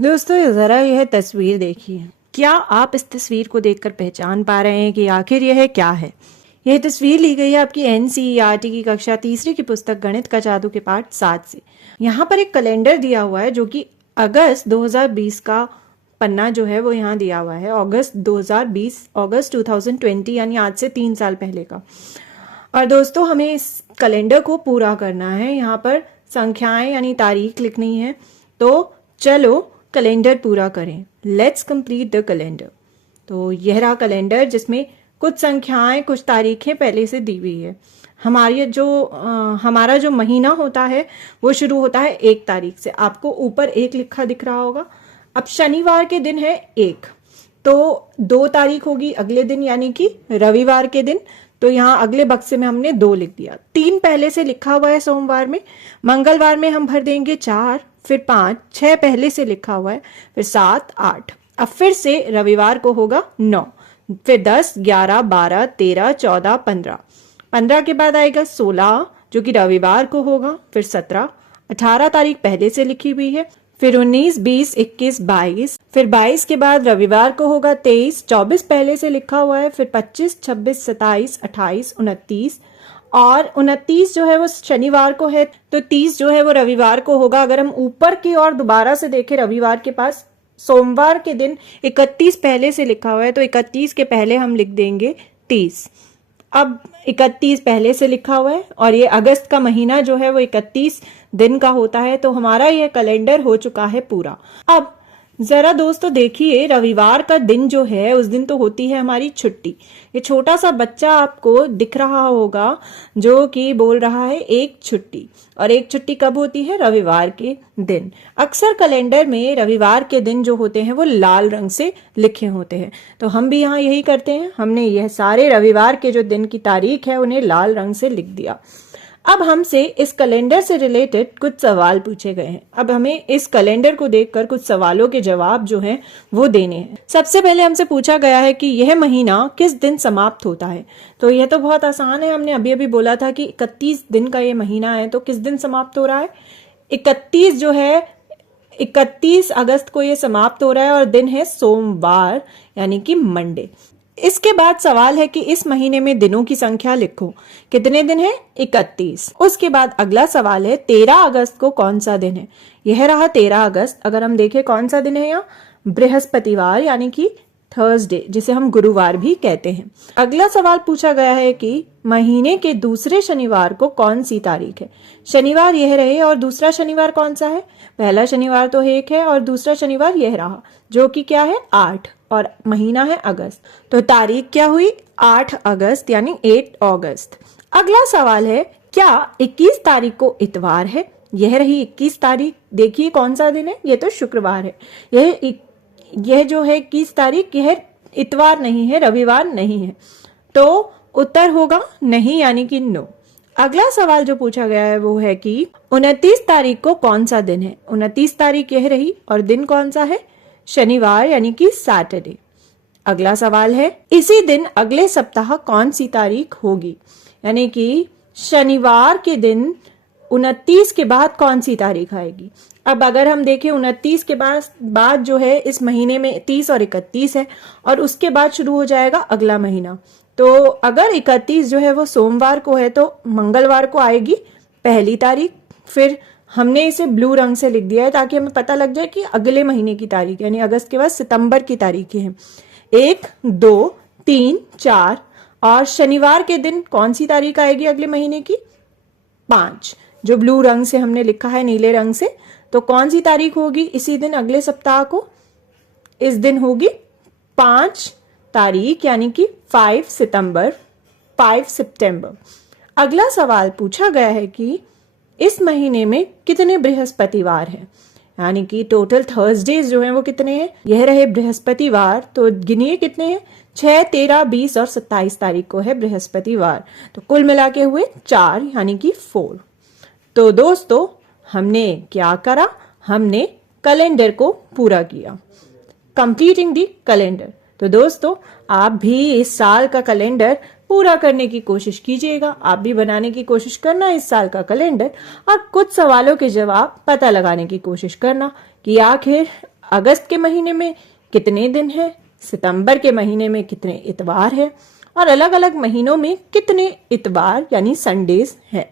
दोस्तों जरा यह तस्वीर देखिए। क्या आप इस तस्वीर को देखकर पहचान पा रहे हैं कि आखिर यह क्या है? यह तस्वीर ली गई है आपकी एनसीईआरटी की कक्षा तीसरी की पुस्तक गणित का जादू के पाठ 7 से। यहाँ पर एक कैलेंडर दिया हुआ है जो कि अगस्त 2020 का पन्ना जो है वो यहाँ दिया हुआ है। अगस्त 2020 यानी आज से 3 साल पहले का। और दोस्तों हमें इस कैलेंडर को पूरा करना है। यहाँ पर संख्याएं यानी तारीख लिखनी है। तो चलो कैलेंडर पूरा करें। Let's complete the calendar. तो यह रहा कैलेंडर जिसमें कुछ संख्याएं कुछ तारीखें पहले से दी हुई है। हमारा जो महीना होता है वो शुरू होता है 1 तारीख से। आपको ऊपर 1 लिखा दिख रहा होगा। अब शनिवार के दिन है 1, तो 2 तारीख होगी अगले दिन यानी कि रविवार के दिन। तो यहाँ अगले बक्से में हमने 2 लिख दिया। 3 पहले से लिखा हुआ है सोमवार में। मंगलवार में हम भर देंगे 4, फिर 5, 6 पहले से लिखा हुआ है, फिर 7, 8। अब फिर से रविवार को होगा 9, फिर 10, 11, 12, 13, 14, 15। 15 के बाद आएगा 16 जो कि रविवार को होगा, फिर 17, 18 तारीख पहले से लिखी हुई है, फिर 19, 20, 21, 22, फिर 22 के बाद रविवार को होगा 23, 24 पहले से लिखा हुआ है, फिर 25, 26, 27, 28, 29 और 29 जो है वो शनिवार को है, तो 30 जो है वो रविवार को होगा। अगर हम ऊपर की ओर दोबारा से देखें रविवार के पास सोमवार के दिन 31 पहले से लिखा हुआ है, तो 31 के पहले हम लिख देंगे 30। अब 31 पहले से लिखा हुआ है और ये अगस्त का महीना जो है वो 31 दिन का होता है। तो हमारा यह कैलेंडर हो चुका है पूरा। अब जरा दोस्तों देखिए, रविवार का दिन जो है उस दिन तो होती है हमारी छुट्टी। ये छोटा सा बच्चा आपको दिख रहा होगा जो कि बोल रहा है एक छुट्टी, और एक छुट्टी कब होती है? रविवार के दिन। अक्सर कैलेंडर में रविवार के दिन जो होते हैं वो लाल रंग से लिखे होते हैं, तो हम भी यहाँ यही करते हैं। हमने यह सारे रविवार के जो दिन की तारीख है उन्हें लाल रंग से लिख दिया। अब हमसे इस कैलेंडर से रिलेटेड कुछ सवाल पूछे गए हैं। अब हमें इस कैलेंडर को देखकर कुछ सवालों के जवाब जो हैं वो देने हैं। सबसे पहले हमसे पूछा गया है कि यह महीना किस दिन समाप्त होता है। तो यह तो बहुत आसान है, हमने अभी अभी बोला था कि 31 दिन का ये महीना है, तो किस दिन समाप्त हो रहा है? 31 जो है 31 अगस्त को ये समाप्त हो रहा है और दिन है सोमवार यानी कि मंडे। इसके बाद सवाल है कि इस महीने में दिनों की संख्या लिखो। कितने दिन है? 31। उसके बाद अगला सवाल है 13 अगस्त को कौन सा दिन है? यह रहा 13 अगस्त। अगर हम देखें कौन सा दिन है यहाँ? बृहस्पतिवार यानी कि थर्सडे, जिसे हम गुरुवार भी कहते हैं। अगला सवाल पूछा गया है कि महीने के दूसरे शनिवार को कौन सी तारीख है? शनिवार यह रहे और दूसरा शनिवार कौन सा है? पहला शनिवार तो 1 है और दूसरा शनिवार यह रहा जो कि क्या है? 8, और महीना है अगस्त। तो तारीख क्या हुई? 8 अगस्त यानी 8 अगस्त। अगला सवाल है क्या 21 तारीख को इतवार है? यह रही 21 तारीख। देखिए कौन सा दिन है? यह तो शुक्रवार है। यह जो है 21 तारीख, यह इतवार नहीं है, रविवार नहीं है। तो उत्तर होगा नहीं यानी कि नो। अगला सवाल जो पूछा गया है वो है कि 29 तारीख को कौन सा दिन है? 29 तारीख यह रही और दिन कौन सा है? शनिवार यानी कि सैटरडे। अगला सवाल है इसी दिन अगले सप्ताह कौन सी तारीख होगी? यानी कि शनिवार के दिन 29 के बाद कौन सी तारीख आएगी? अब अगर हम देखें 29 के बाद जो है इस महीने में 30 और 31 है और उसके बाद शुरू हो जाएगा अगला महीना। तो अगर 31 जो है वो सोमवार को है तो मंगलवार को आएगी पहली तारीख। फिर हमने इसे ब्लू रंग से लिख दिया है ताकि हमें पता लग जाए कि अगले महीने की तारीख यानी अगस्त के बाद सितंबर की तारीखें हैं। 1, 2, 3, 4 और शनिवार के दिन कौन सी तारीख आएगी अगले महीने की? 5, जो ब्लू रंग से हमने लिखा है नीले रंग से। तो कौन सी तारीख होगी इसी दिन अगले सप्ताह को? इस दिन होगी 5 तारीख यानी कि 5 सितंबर, 5 सितंबर। अगला सवाल पूछा गया है कि इस महीने में कितने बृहस्पतिवार हैं? यानी कि टोटल थर्सडेज जो हैं वो कितने हैं? यह रहे बृहस्पतिवार। तो गिनिए कितने हैं? 6, 13, 20 और 27 तारीख को है बृहस्पतिवार। तो कुल मिला के हुए 4 यानी कि 4। तो दोस्तों हमने क्या करा? हमने कैलेंडर को पूरा किया, कंप्लीटिंग दी कैलेंडर। तो दोस्तों आप भी इस साल का कैलेंडर पूरा करने की कोशिश कीजिएगा। आप भी बनाने की कोशिश करना इस साल का कैलेंडर और कुछ सवालों के जवाब पता लगाने की कोशिश करना कि आखिर अगस्त के महीने में कितने दिन है, सितंबर के महीने में कितने इतवार है और अलग अलग महीनों में कितने इतवार यानी संडेज हैं।